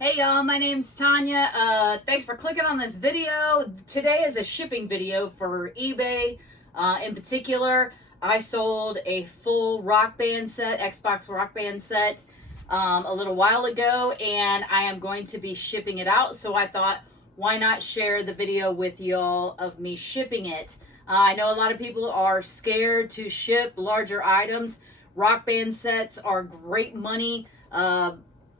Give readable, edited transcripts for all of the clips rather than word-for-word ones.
Hey y'all, my name's Tanya. Thanks for clicking on this video. Today is a shipping video for eBay. In particular, I sold a full Rockband set, Xbox Rockband set, a little while ago, and I am going to be shipping it out. So I thought, why not share the video with y'all of me shipping it? I know a lot of people are scared to ship larger items. Rockband sets are great money.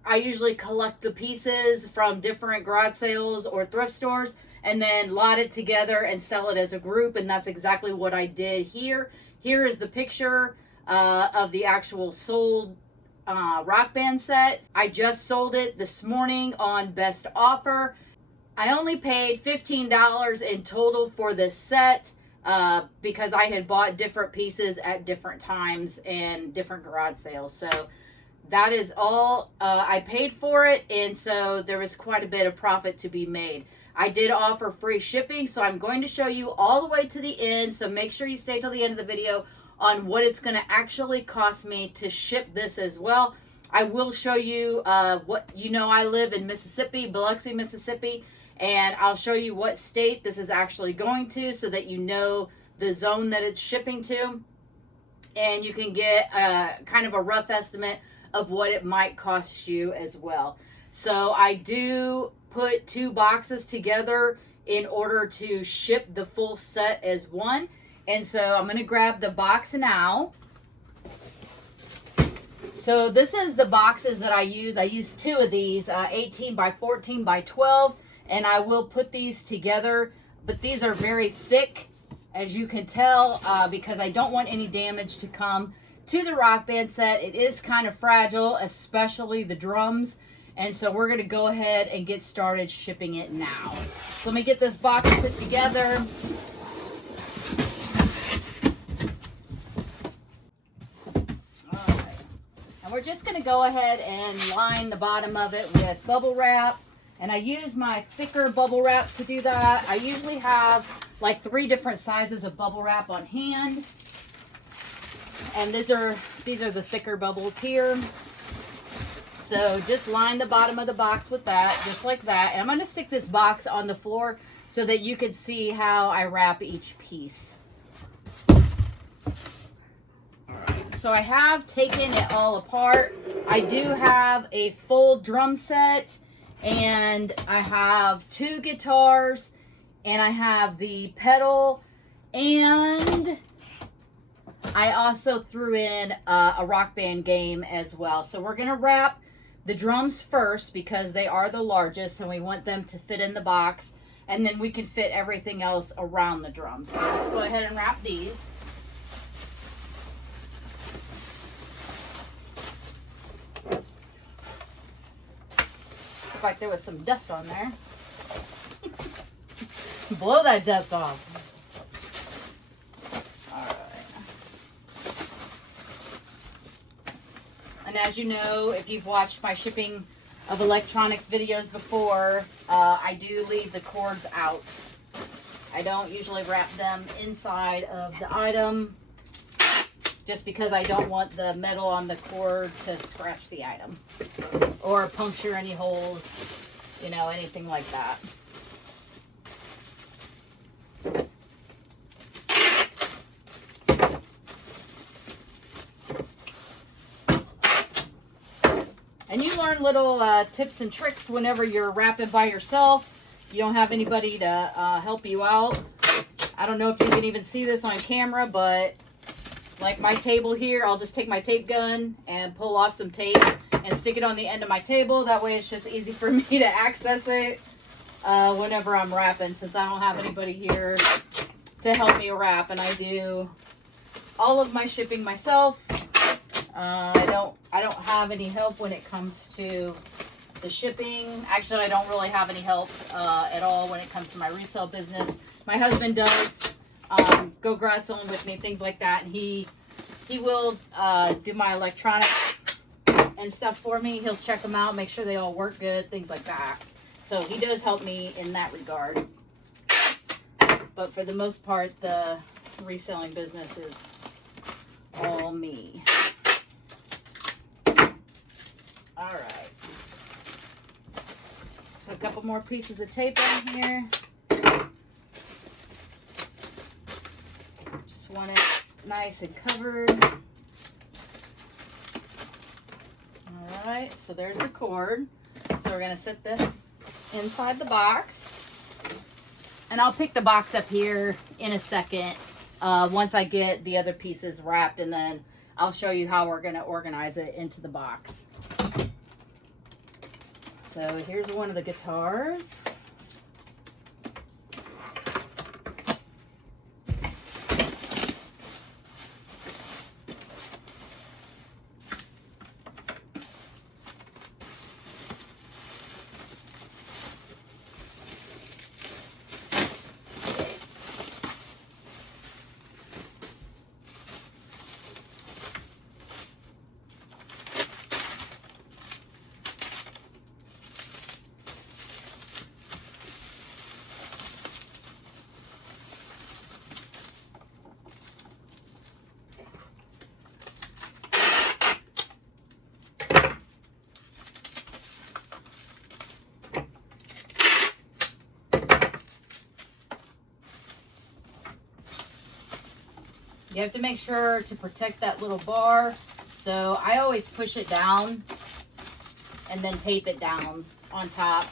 I usually collect the pieces from different garage sales or thrift stores and then lot it together and sell it as a group, and that's exactly what I did here. Here is the picture of the actual sold Rockband set. I just sold it this morning on best offer. I only paid $15 in total for this set because I had bought different pieces at different times and different garage sales. So that is all I paid for it, and so there was quite a bit of profit to be made. I did offer free shipping, so I'm going to show you all the way to the end, so make sure you stay till the end of the video on what it's going to actually cost me to ship this as well. I will show you what, I live in Mississippi, Biloxi, Mississippi, and I'll show you what state this is actually going to so that you know the zone that it's shipping to, and you can get kind of a rough estimate of what it might cost you as well. So I do put 2 boxes together in order to ship the full set as one. And so I'm going to grab the box now. So this is the boxes that I use. I use 2 of these, 18 by 14 by 12, and I will put these together. But these are very thick, as you can tell, because I don't want any damage to come to the Rockband set. It is kind of fragile, especially the drums, and so we're going to go ahead and get started shipping it now. So let me get this box put together. Alright, and we're just going to go ahead and line the bottom of it with bubble wrap, and I use my thicker bubble wrap to do that. I usually have like 3 different sizes of bubble wrap on hand. And these are the thicker bubbles here. So just line the bottom of the box with that, just like that. And I'm going to stick this box on the floor so that you can see how I wrap each piece. Alright, so I have taken it all apart. I do have a full drum set, and I have 2 guitars, and I have the pedal, and I also threw in a Rockband game as well. So we're going to wrap the drums first because they are the largest and we want them to fit in the box. And then we can fit everything else around the drums. So let's go ahead and wrap these. Looked like there was some dust on there. Blow that dust off. And as you know, if you've watched my shipping of electronics videos before, I do leave the cords out. I don't usually wrap them inside of the item just because I don't want the metal on the cord to scratch the item or puncture any holes, anything like that. And you learn little tips and tricks whenever you're wrapping by yourself. You don't have anybody to help you out. I don't know if you can even see this on camera, but like my table here, I'll just take my tape gun and pull off some tape and stick it on the end of my table. That way it's just easy for me to access it whenever I'm wrapping, since I don't have anybody here to help me wrap, and I do all of my shipping myself. I don't have any help when it comes to the shipping. Actually, I don't really have any help at all when it comes to my resale business. My husband does go garage selling with me, things like that, and he will do my electronics and stuff for me. He'll check them out, make sure they all work good, things like that. So he does help me in that regard. But for the most part, the reselling business is all me. All right. couple more pieces of tape on here. Just want it nice and covered. All right, so there's the cord. So we're gonna set this inside the box. And I'll pick the box up here in a second once I get the other pieces wrapped, and then I'll show you how we're gonna organize it into the box. So here's one of the guitars. You have to make sure to protect that little bar. So I always push it down and then tape it down on top,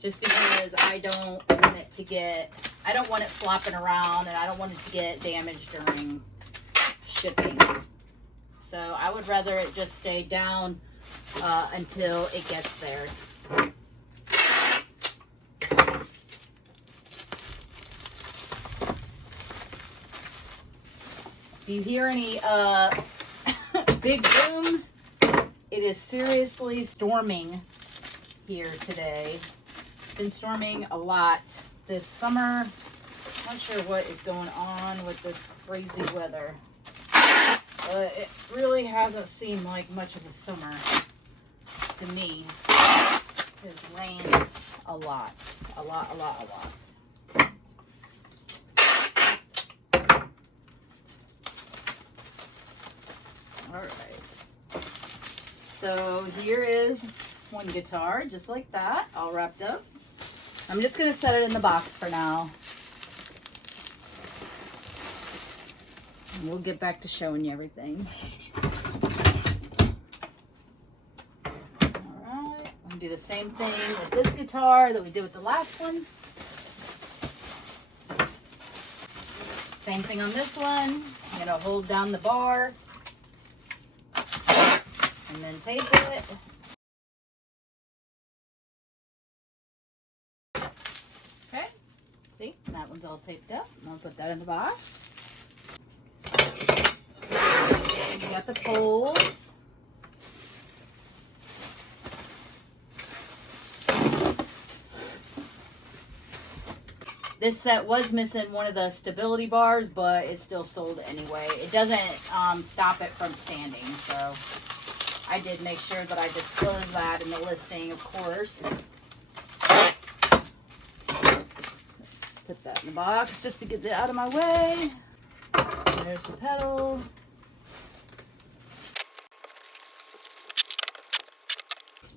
just because I don't want it to get, I don't want it flopping around, and I don't want it to get damaged during shipping. So I would rather it just stay down until it gets there. If you hear any big booms, it is seriously storming here today. It's been storming a lot this summer. Not sure what is going on with this crazy weather. It really hasn't seemed like much of a summer to me. It has rained a lot. A lot. All right, so here is one guitar, just like that, all wrapped up. I'm just gonna set it in the box for now. And we'll get back to showing you everything. All right, I'm gonna do the same thing with this guitar that we did with the last one. Same thing on this one. I'm gonna hold down the bar and then tape it. Okay, see, that one's all taped up. I'm gonna put that in the box. We got the poles. This set was missing one of the stability bars, but it's still sold anyway. It doesn't stop it from standing, so I did make sure that I disclosed that in the listing, of course. Put that in the box just to get it out of my way. There's the pedal.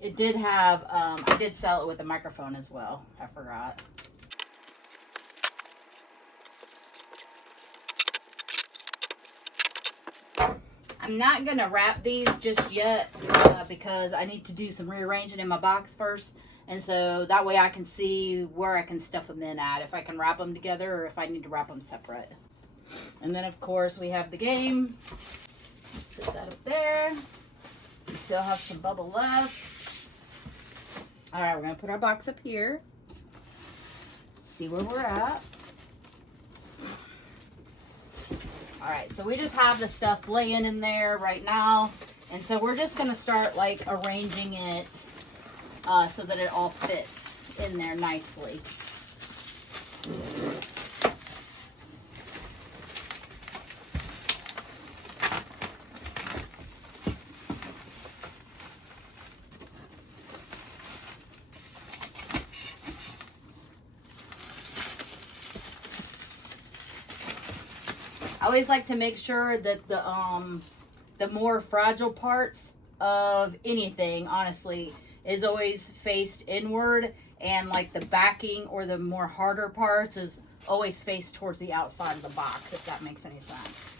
It did have, I did sell it with a microphone as well. I forgot. I'm not going to wrap these just yet because I need to do some rearranging in my box first. And so that way I can see where I can stuff them in at, if I can wrap them together or if I need to wrap them separate. And then, of course, we have the game. Set that up there. We still have some bubble left. All right, we're going to put our box up here. See where we're at. All right, so we just have the stuff laying in there right now. And so we're just going to start like arranging it so that it all fits in there nicely. I always like to make sure that the more fragile parts of anything, honestly, is always faced inward, and like the backing or the more harder parts is always faced towards the outside of the box, if that makes any sense.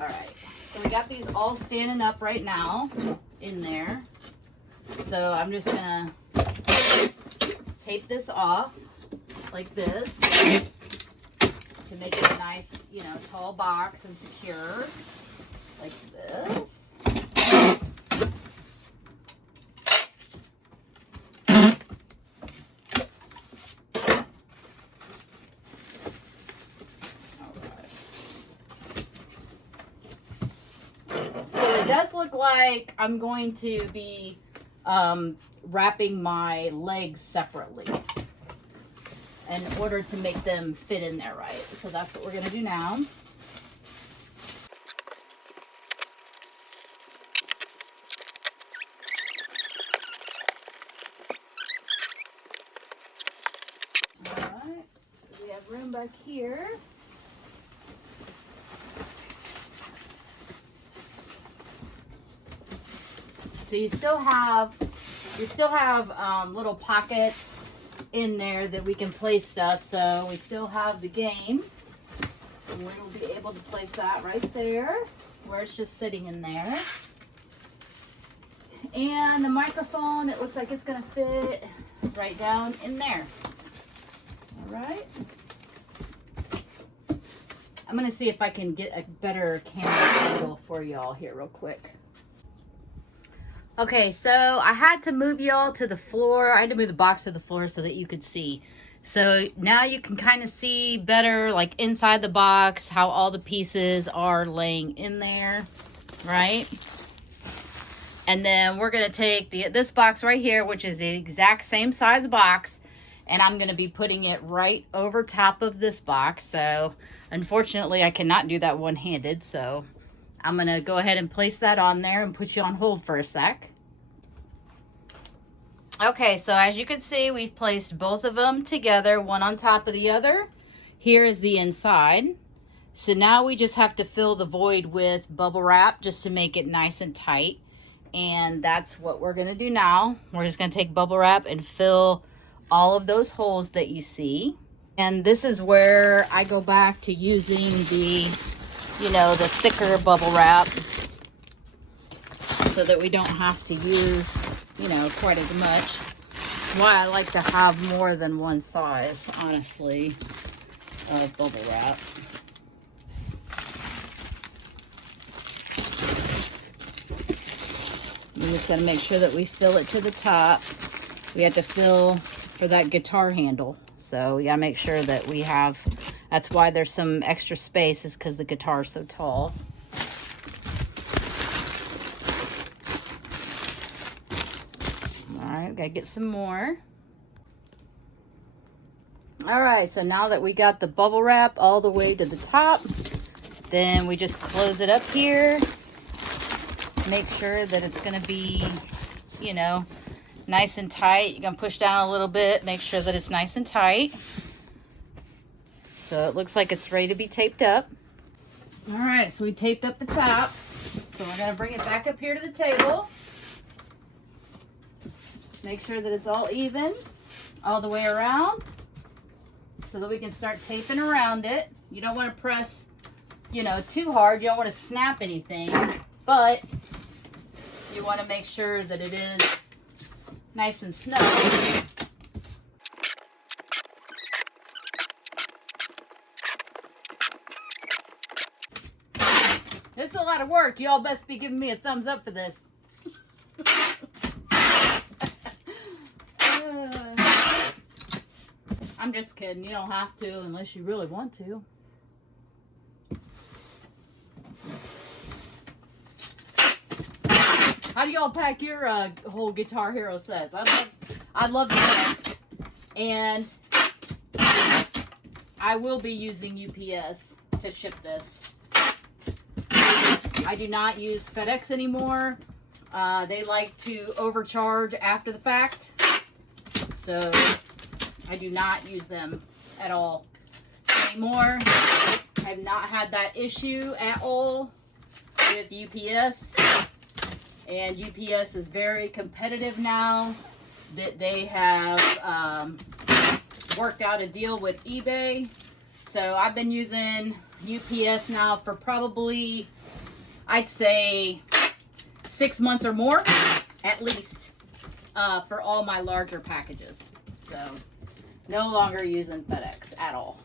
All right, so we got these all standing up right now in there. So I'm just gonna tape this off like this to make it a nice, you know, tall box and secure like this. So it does look like I'm going to be wrapping my legs separately in order to make them fit in there right. So that's what we're going to do now. All right, we have room back here. So you still have little pockets in there that we can place stuff. So we still have the game, and we will be able to place that right there where it's just sitting in there. And the microphone, it looks like it's gonna fit right down in there. All right. I'm gonna see if I can get a better camera angle for y'all here real quick. Okay, so I had to move y'all to the floor. I had to move the box to the floor so that you could see. So now you can kind of see better, like inside the box, how all the pieces are laying in there, right? And then we're gonna take this box right here, which is the exact same size box, and I'm gonna be putting it right over top of this box. So unfortunately, I cannot do that one-handed, so I'm gonna go ahead and place that on there and put you on hold for a sec. Okay, so as you can see, we've placed both of them together, one on top of the other. Here is the inside. So now we just have to fill the void with bubble wrap just to make it nice and tight. And that's what we're gonna do now. We're just gonna take bubble wrap and fill all of those holes that you see. And this is where I go back to using the, you know, the thicker bubble wrap so that we don't have to use, you know, quite as much. Why I like to have more than one size, honestly, of bubble wrap. We just gotta make sure that we fill it to the top. We have to fill for that guitar handle. So we gotta make sure that we have, that's why there's some extra space, is because the guitar is so tall. All right, gotta get some more. All right, so now that we got the bubble wrap all the way to the top, then we just close it up here. Make sure that it's gonna be, you know, nice and tight. You're gonna push down a little bit, make sure that it's nice and tight. So it looks like it's ready to be taped up. All right, so we taped up the top. So we're gonna bring it back up here to the table. Make sure that it's all even all the way around so that we can start taping around it. You don't want to press, you know, too hard. You don't want to snap anything, but you want to make sure that it is nice and snug. This is a lot of work. Y'all best be giving me a thumbs up for this. I'm just kidding. You don't have to unless you really want to. How do y'all pack your whole Guitar Hero sets? I'd love to know. And I will be using UPS to ship this. I do not use FedEx anymore. They like to overcharge after the fact. So I do not use them at all anymore. I have not had that issue at all with UPS. And UPS is very competitive now that they have worked out a deal with eBay. So I've been using UPS now for probably, I'd say, 6 months or more, at least, for all my larger packages. So no longer using FedEx at all.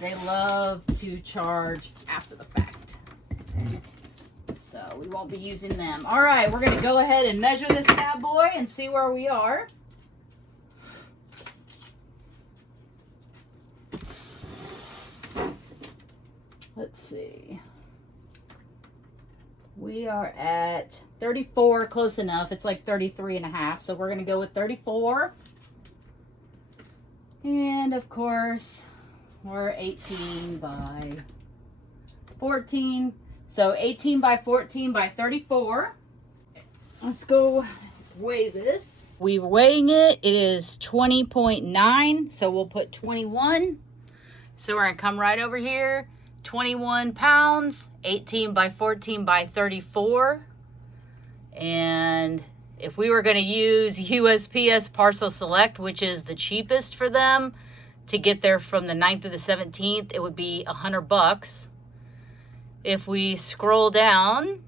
They love to charge after the fact. So we won't be using them. All right, we're going to go ahead and measure this bad boy and see where we are. Let's see. We are at 34, close enough. It's like 33 and a half. So we're going to go with 34. And of course, we're 18 by 14. So 18 by 14 by 34. Let's go weigh this. We're weighing it. It is 20.9. So we'll put 21. So we're going to come right over here. 21 pounds, 18 by 14 by 34. And if we were going to use USPS Parcel Select, which is the cheapest for them to get there from the 9th to the 17th, it would be $100. If we scroll down,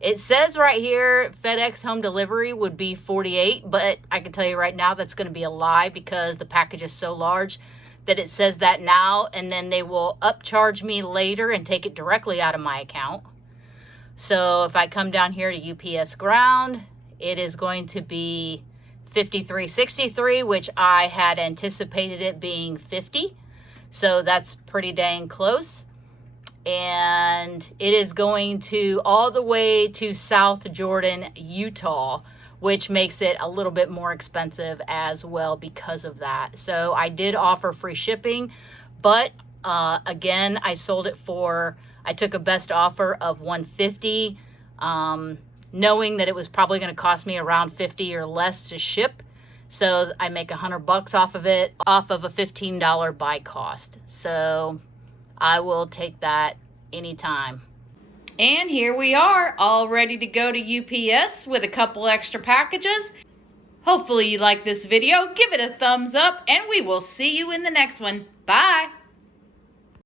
it says right here FedEx home delivery would be $48, but I can tell you right now that's going to be a lie because the package is so large that it says that now, and then they will upcharge me later and take it directly out of my account. So if I come down here to UPS ground, it is going to be $53.63, which I had anticipated it being $50. So that's pretty dang close. And it is going to all the way to South Jordan, Utah, which makes it a little bit more expensive as well because of that. So I did offer free shipping, but again, I sold it for, I took a best offer of $150, knowing that it was probably going to cost me around $50 or less to ship. So I make $100 off of it, off of a $15 buy cost. So I will take that anytime. And here we are, all ready to go to UPS with a couple extra packages. Hopefully you like this video. Give it a thumbs up, and we will see you in the next one. Bye.